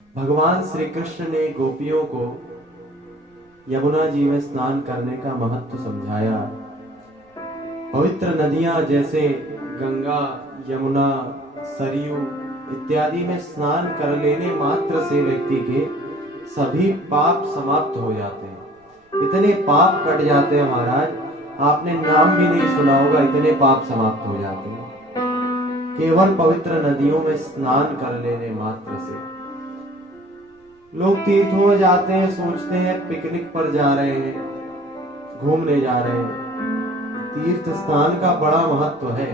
भगवान श्री कृष्ण ने गोपियों को यमुना जी में स्नान करने का महत्व समझाया। पवित्र नदियां जैसे गंगा, यमुना, सरयू इत्यादि में स्नान कर लेने मात्र से व्यक्ति के सभी पाप समाप्त हो जाते हैं। इतने पाप कट जाते हैं महाराज, आपने नाम भी नहीं सुना होगा, इतने पाप समाप्त हो जाते हैं केवल पवित्र नदियों में स्नान कर लेने मात्र से। लोग तीर्थों में जाते हैं, सोचते हैं पिकनिक पर जा रहे हैं, घूमने जा रहे हैं। तीर्थ स्नान का बड़ा महत्व है।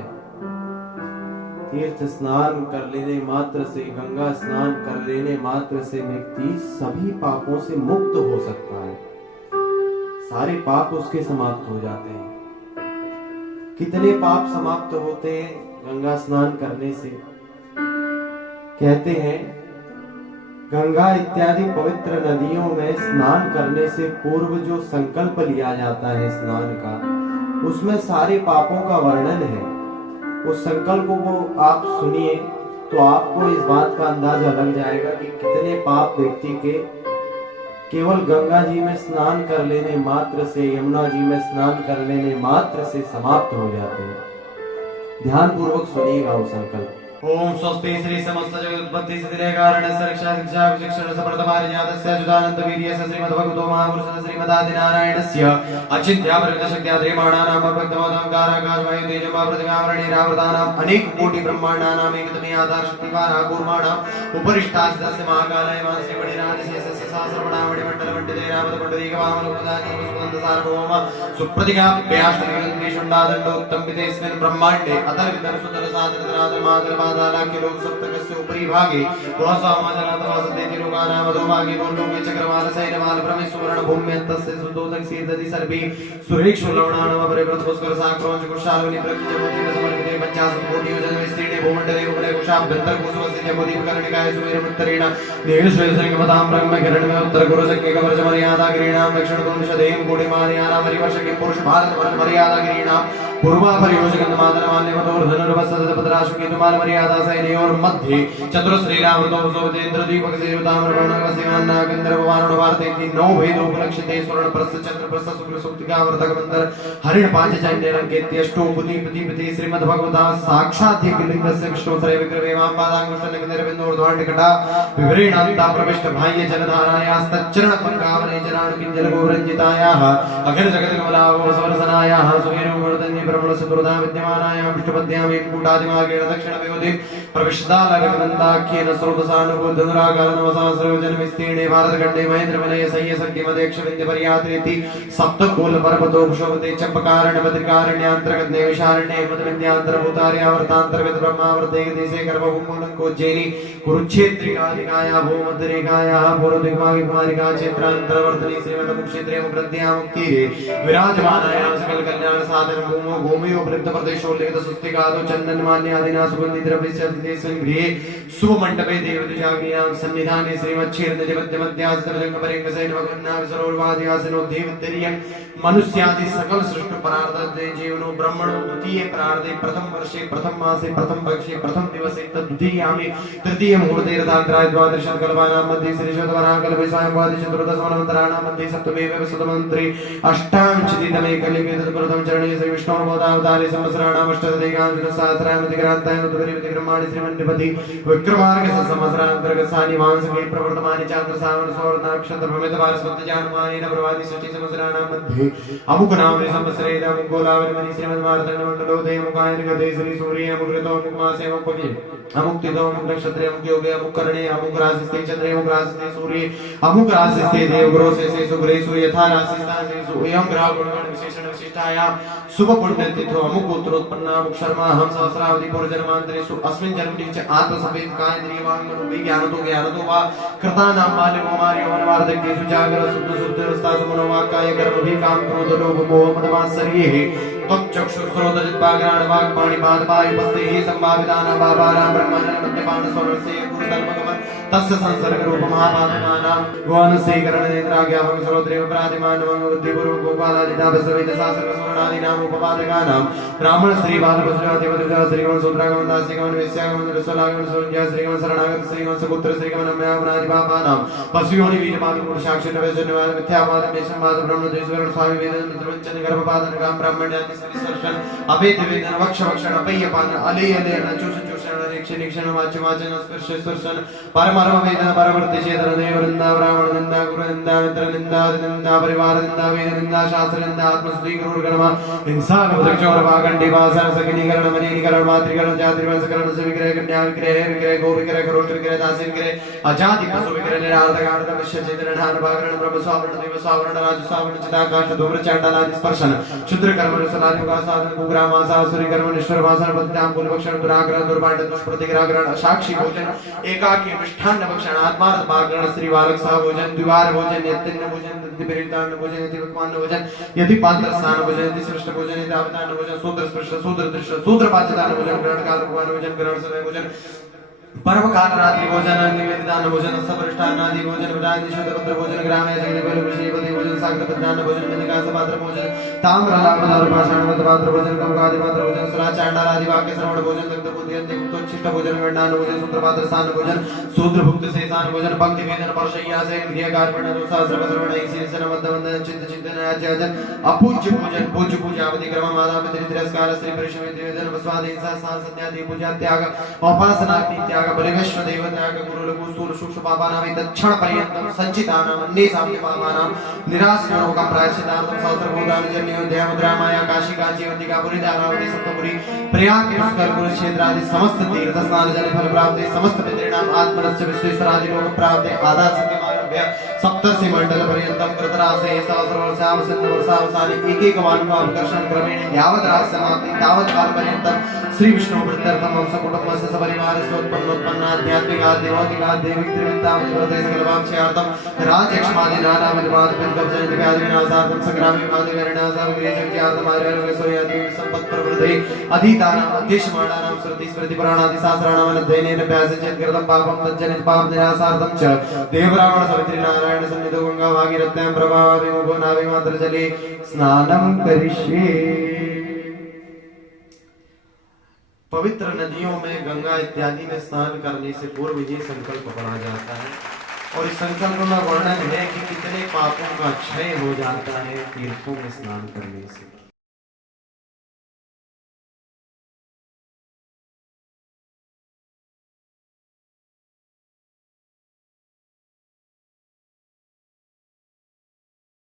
तीर्थ स्नान कर लेने मात्र से, गंगा स्नान कर लेने मात्र से व्यक्ति सभी पापों से मुक्त हो सकता है। सारे पाप उसके समाप्त हो जाते हैं। कितने पाप समाप्त होते हैं गंगा स्नान करने से? कहते हैं गंगा इत्यादि पवित्र नदियों में स्नान करने से पूर्व जो संकल्प लिया जाता है स्नान का, उसमें सारे पापों का वर्णन है। उस संकल्प को आप सुनिए तो आपको इस बात का अंदाजा लग जाएगा कि कितने पाप व्यक्ति के केवल गंगा जी में स्नान कर लेने मात्र से, यमुना जी में स्नान कर लेने मात्र से समाप्त हो जाते हैं। ध्यान पूर्वक सुनिएगा वो संकल्प। ओम स्वस्ति श्री समस्त जगत उत्पत्ति स्थिति कारण रक्षा शिक्षा शिक्षण समर्थमार्यादस्य अच्युतानंद वीर्यस्य श्रीमद्भगवतो महापुरुषस्य श्रीमदादिनारायणस्य अचिन्त्य परिमित शक्त्याद्रिमाणानां भक्तमोदं काराकाशवायु तेजोमा पृथिव्यावरणीरावृतानां अनेक कोटि ब्रह्मांडानां एकतमे आधार शक्तिवान् आकूर्माणां उपरिष्टास्तस्य महाकालाय मानसे वडिराजशेषस्य सहस्रमणावडि मण्डलमण्डिते रामदपण्डदीकवामलोकदानि सुगन्ध सार्वभौम सुप्रतिज्ञाप्याष्टनिरन्त्रिषण्डादण्डोत्तम्बितेऽस्मिन् ब्रह्माण्डे अतर्कितं सुन्दर साधनतराधर माधर मादालाख्य लोक सप्तकस्य उपरि भागे वासामाजनाथवासतेति लोकानां अधोभागे गोलोके चक्रवालसैनमाल भ्रमे सुवर्ण भूम्यन्तस्य सुदोदक सीदति सर्वे सुरेक्षु लवणानां परिवृत पुष्कर साक्रोंच कुशालवनि प्रकिजमुदीप समर्पिते 50 कोटि योजन विस्तीर्णे भूमण्डले उपले कुशाभ्यन्तर कुसुमस्य जमुदीप कर्णिकाय सुवीरमुत्तरेण नीलश्वेतसंगमतां ब्रह्म किरणमे उत्तर गुरुशक्य कवच मर्यादा गिरीणां दक्षिण कोणशदेव कोटि मार्याणां परिवर्षके पुरुष भारत वर्ष मर्यादा गिरीणां पूर्वा परियोजकं मातरमान्यवतोर धनुर्वसदपदराशु केतुमाल मर्यादा सैन्योर मध्ये चतुर श्रीरामृतो सोदेन्द्र दीपक सेवताम्रवर्णकसीमान्नागेन्द्र भारते नौ भेद उपलक्षिते स्वर्ण प्रस्थ चंद्र प्रस्थ शुक्ल सूक्तिका वर्तक मंत्र हरिण पांचजन्य रंकेत्य अष्टो बुद्धिपति श्रीमद्भगवता साक्षात् लिंगस्य विष्णु त्रय विक्रमे वामपादांगुष्ठ नगरबिन्दोर्ध्वाण्डकटा विवरेणान्ता प्रविष्ट बाह्य जलधारायास्तच्चरण पंकावने जनानुकिंजल गोरंजितायाः अखिल जगत कमलावो स्वरसनायाः सुवीरवर्धन्य ब्रह्मण सदुर्धा विद्यमानायां विष्णुपद्यां कूटादिमार्गेण दक्षिणवियोधि प्रविष्टालगनन्दाख्येन स्रोतसानुबोधनुरागारनवसहस्रयोजन विस्तीर्णे भारतखण्डे महेन्द्रवलये सह्यसख्यमध्यक्ष विन्द्यपर्यात्रेति सप्तकोल पर्वतोपशोभते चम्पकारण्यपत्रिकारण्यान्तर्गत नैविशारण्ये मधुविन्द्यान्तर्भूतार्यावर्तान्तर्गत ब्रह्मावर्ते देशे गर्भभूमोलङ्कोज्जैनी कुरुक्षेत्रिकादिकाया भूमध्यरेखायाः पूर्वदिग्मागिकुमारिका क्षेत्रान्तर्वर्तनी श्रीमन्मुक्षेत्रे मुक्तद्यां मुक्तिरे विराजमानायां सकल कल्याण साधन भूमो भूमियो प्रयुक्त प्रदेशोल्लिखित सुस्तिकादो चन्दनमान्यादिना सुगन्धिद्रव्यस्यादितेऽस्मिन् गृहे शुभमण्डपे देवदुजाग्नियां सन्निधाने श्रीमच्छेरनिधिमध्यमध्यासनभगवन्नाविसरोर्वादिवासिनोद्धेवद्दर्यं मनुष्यादि सकल सृष्टि परार्धे जीवनो ब्रह्मणो द्वितीय प्रार्धे प्रथम वर्षे प्रथम मासे प्रथम पक्षे प्रथम दिवसे तद्वितीयामि तृतीय मुहूर्ते रथान्तराय द्वादश कल्पानां मध्ये श्रीशतवराह कल्पे सायंवादि चतुर्दशमनन्तराणां मध्ये सप्तमे विशतमन्त्रे अष्टाविंशतितमे कलियुगे तत्प्रथम चरणे श्री विष्णुर्बोधावतारे संवत्सराणाम् अष्टदधिकांशसहस्राधिकरान्ताय ब्रह्माणि श्रीमन्निपति विक्रमार्क संवत्सरान्तर्गत सानि मांसके प्रवर्तमानि चान्द्र सावन सौरनक्षत्र भ्रमित भारस्वत जानुमानेन प्रवादि सचि संवत्सराणां मध्ये अमुक नामनि संवत्सरे अमुक गोलावलि श्रीमद्भारतखण्डमण्डलोदय अमुकायन गते श्री सूर्ये अमुक ऋतौ अमुक मासे अमुक पक्षे अमुक तिथौ अमुक नक्षत्रे अमुक योगे अमुक करणे अमुक राशिस्ते चंद्रे अमुक राशिस्ते सूर्ये अमुक राशिस्ते देवगुरो से सुग्रेषु यथा राशिस्ते सुयं ग्रह गुणगण विशेषण विशिष्टायां शुभ पुण्य तिथो अमुक उत्तरोत्पन्ना अमुक शर्मा हम सहस्रावधि पूर्वजन्मान्तरेषु अस्मिन् जन्मनि च आत्मसंवेद कायेन्द्रियवाङ्मनो ज्ञानतो वा कृतानां बाल्यमो मार्यो वनवार्धक्येषु जागर शुद्ध शुद्ध रस्तासु मनोवाक्काय कर्मभिः काम क्रोध लोभ मोह मद मात्सर्ये त्वं चक्षुश्रोत्रजिह्वाघ्राण वाक्पाणि पादपायुपस्थिः सम्भावितानां पापानां ब्रह्माण्डं मध्यपान स्वरस्य गुरुधर्मगमन तस्य संसर्ग रूप महापातकानां भुवनस्यैकरण नेत्राज्ञापक सर्वत्रैव प्रातिमानवं बुद्धिपूर्वक गोपालादितापस्रवित शास्त्र स्मरणादीनां उपपादकानां ब्राह्मण श्री बालभद्राधिपतिता श्रीगमन सूत्रागमन दास्यगमन वेश्यागमन रसोलागमन सूर्या श्रीगमन शरणागत श्रीगमन सपुत्र श्रीगमन अम्यावनादि पापानां पशुयोनि वीरपाद पुरुषाक्षर वैजन्यवाद मिथ्यावाद मेषवाद ब्रह्मदेश्वर स्वामी वेदन मित्रवंचन गर्भपादन काम ब्राह्मण्यादि स्वर्षण अवेद वेदन वक्ष वक्षण अपेयपान अले अले चूष चूषण निक्षण निक्षण वाच वाचन स्पर्श स्पर्शन परम वेदन परवर्ति चेतन देव निंदा ब्राह्मण निंदा गुरु निंदा मित्र निंदा निंदा परिवार निंदा वेद निंदा शास्त्र निंदा आत्मस्तुति गुरु गणमा हिंसा नवदक्षोर वागंडी वासन सकिनीकरण मनीकरण मातृकरण जाति वंशकरण से विग्रह कन्या विग्रह विग्रह गो विग्रह खरोष्ट विग्रह दास विग्रह अजाति पशु विग्रह निरार्थ गार्ध विश्व चेतन ढान भागरण ब्रह्म स्वावरण देव स्वावरण राज स्वावरण चिदाकाश धूम्र चांडालादि स्पर्शन क्षुद्र कर्म रसनादि का साधन कुग्राम आसासुरी कर्म निष्ठुर वासन पतिताम कुलभक्षण दुराग्रह दुर्भांड दुष्प्रतिग्रह साक्षी भोजन एकाकी मिष्ठान्न भक्षण आत्मार्थ भागरण श्री बालक सह भोजन द्विवार भोजन यत्तिन्न भोजन यति भोजन यति पक्वान्न भोजन यति पात्र स्नान भोजन यति श्रेष्ठ भोजन यति आवतान्न भोजन शूद्र स्पर्श शूद्र दृश्य शूद्र पाचतान्न भोजन ग्रहण काल भोजन ग्रहण समय भोजन परम काल रात्रि भोजन निवेदितान्न भोजन सपरिष्ठान्नादि भोजन विराज शुद्ध पत्र भोजन ग्रामे जगति बल विषयपति भोजन साग्र पत्रान्न भोजन मेनकास पात्र भोजन ताम्र लाभ दार पाषाण मत पात्र भोजन कमकादि पात्र भोजन सुरा चांडाल आदि वाक्य श्रवण भोजन दग्ध बुद्धि अंतिम उच्छिष्ट भोजन गण्डान्न भोजन सूत्र पात्र स्थान भोजन सूत्र भुक्त सेतान भोजन पंक्ति वेदन परशय्या से क्रिया कार्पण सहस्र श्रवण ऐसी मध्य वंदन चिंत चिंतन आज्ञाजन अपूज्य पूजन पूज्य पूजावधि क्रम माता पितृ तिरस्कार श्री परिश्रम निवेदन वस्वाद हिंसा सान संध्यादि पूजा त्याग उपासना त्याग परिवेश्व देवत्याग गुरु लघु स्थूल सूक्ष्म पापानां तत्क्षण पर्यन्तं संचितानां अन्येषां पापानां निराशयोगं प्रायश्चितार्थं सहस्रभूतानि जन्यो ध्यामुद्रा माया काशी कांची वंदिकापुरी दारावती सप्तपुरी प्रयाग पुष्कर कुरुक्षेत्र आदि समस्त तीर्थ स्नान जल फल प्राप्ति समस्त पितॄणां आत्मनश्च विश्वेश्वरादि लोक प्राप्ति आदा सत्यमारभ्य सप्तर्षि मंडल पर्यन्तं कृतरासे सहस्रवर्षाव सिन्धवर्षावसानि एक मानवाकर्षण क्रमेण यावत् रास समाप्ति तावत् काल पर्यन्तं श्री विष्णु वृद्धर्थम वंश कुटुंबस्य सपरिवार स्वोत्पन्न आध्यात्मिक देवौतिक देविक त्रिविद्याम प्रदेश कल्पाक्षयार्थम राजयक्षमादि नानाविध वाद पितृकवचन दिव्यादि विनाशार्थम संग्राम विवाद विरणासा विग्रहज्ञार्थम आर्य सोयादि संपत् प्रवृद्धि अधितानां अध्यक्षमाणानां श्रुति स्मृति पुराणादि शास्त्राणां अध्ययनेन अभ्यासेन कृतं पापं तज्जनित पाप निरासार्थं च देवब्राह्मण सवित्री नारायण सन्निधौ गंगा भागीरथ्यां प्रभावि मुभो नाभि मात्र जले स्नानं करिष्ये। पवित्र नदियों में गंगा इत्यादि में स्नान करने से पूर्व ये संकल्प पढ़ा जाता है और इस संकल्प में वर्णन है कि कितने पापों का क्षय हो जाता है तीर्थों में स्नान करने से।